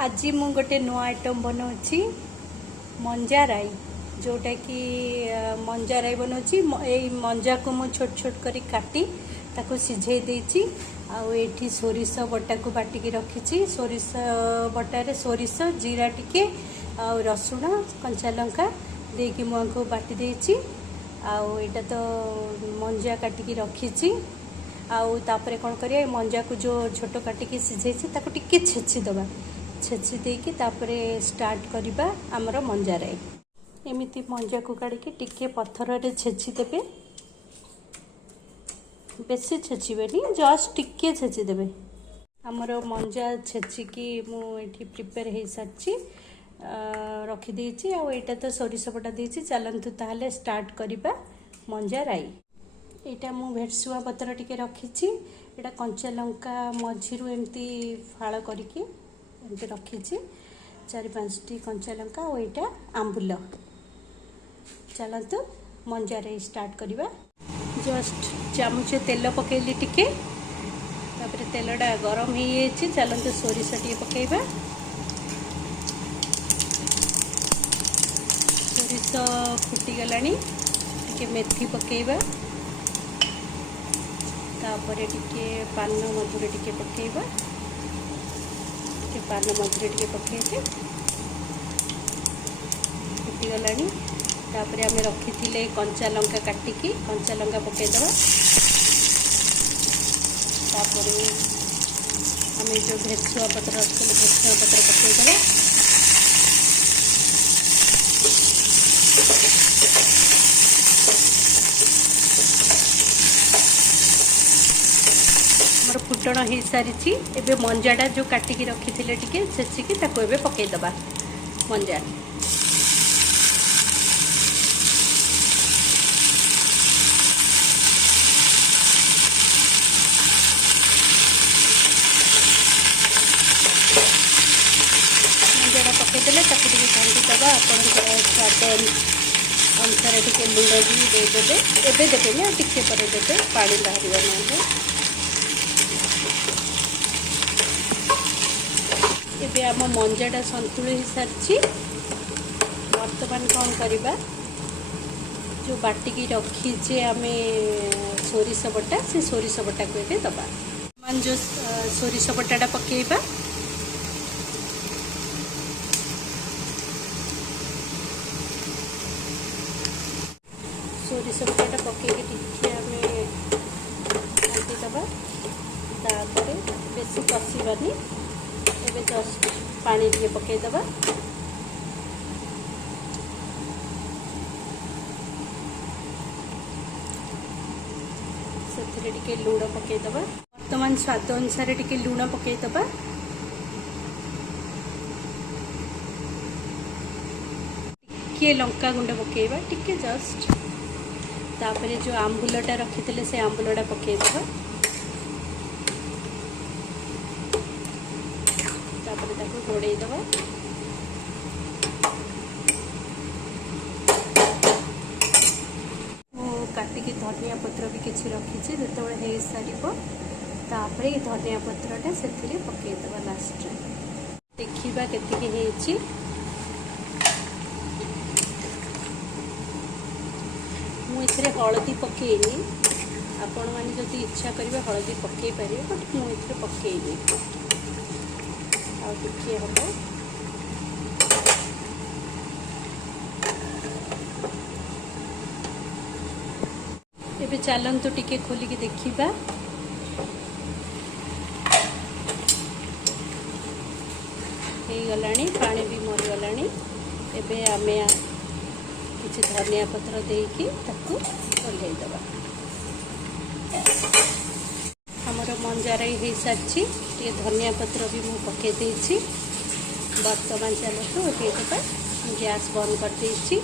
आज मु गोटे नुआ आइटम बनाऊँगी मंजा राई जोटा कि मंजा राई बनाऊँगी। मंजा को मु छोट छोट करी काटी ताको सिझे देछि। आउ एठी सोरिष बटा को बाटिकी रखी। सोरिष बटारे सोरिष जीरा टिके आउ रसुण कंचा लंका देकी मुझे बाटी देछि। आउ एटा तो मंजा काटिकी रखी। आउ तापरे कौन करिया मंजा को जो छोट काटिकी सिझे ताको टिके छेची दबा। छेची देकी तापरे स्टार्ट करिबा हमर मंजा राई। एमिति मंजा को काढ़ी टिके पत्थर रे छेची देबे। बेसी छेचीबेनी जस्ट टिके छेची देबे। हमर मंजा छेचिकी मु एठी प्रिपेयर हे साची रखी देछि। आ एटा तो सोरिष बटा देछि। चलंतु ताहले स्टार्ट करिबा मंजा राई। एटा मु भेटसुआ पत्र टिके रखिछि। एटा कंचा लंका मझिरु एमती फाळ करिके एमती रखिछि। 4-5 टी कंचा लंका और एटा आंबुल। चलंतु मंजा राई स्टार्ट करिबा। जस्ट चामच तेल पकेली टिके तापर तेलडा गरम हो जाइए। चलते सोरिष टे पकेबा। सोरिष फुटीगलानी टिके मेथी पकेबा। तापर टिके पान मधुर टिके पकेबा। टिके पान मधुर टिके पकेबे फुटीगलानी। तापर आम रखी कंचा लंका काटिकी कंचा लंका पकईदबा। तापर आम जो भेटुआ पत्र रखी भेटुआ पत्र पकईदबा। हमर फुटण हो सारी। एबे मंजाटा जो काटिकी रखी टिके छेचिकी ताको एबे पकईदबा मंजा। पकईदे घाटी दबा। आप स्वाद अनुसार टे लुण भी देदेवे। एबे देवेनि टिके पर देवे पानी बाहर ना। एबे आम मंजाटा संतुल हो सारी। वर्तमान कौन करवा जो बाटिकी रखीचे आम सोरिष बटा से सोरिष बटा को एबे दबा। मान जो सोरिष बटाटा पकेबा। सोरिष बटाटा पकईके टिके आम घाटी दबा। तापर बेसी कषिबानी। एबे जस्ट पानी टिके पकईदबा। से टिके लुण पकईदबा। वर्तमान स्वाद अनुसार टिके लुण पकईदबा। टिके लंका गुंड पकईबा टिके जस्ट। तापर जो आंबुलटा रखी से आंबुलटा पकईदबा। तापर ताको घोड़ेदबा। काटिकी धनिया पत्र भी किसी रखी जो हो सार ये धनिया पत्रटा से पकईदबा। लास्ट देखा के मुझे हलदी पकईनी। आपण मैंने जदि इच्छा करेंगे हलदी पकई पारे बट मुझे पकईनी। आगे हम एबे चलंतु टिके खोलिकी देखिबा। हो गलानी पानी भी मरीगलानी। एबे आमे किसी धनिया पत्र देकी ताकू ओल्हेदबा। हमर मंजा राई हो सारी। टे धनिया पत्र भी मु पकई देछि। वर्तमान चलतु ओल्हेदबा। गैस बंद कर देछि।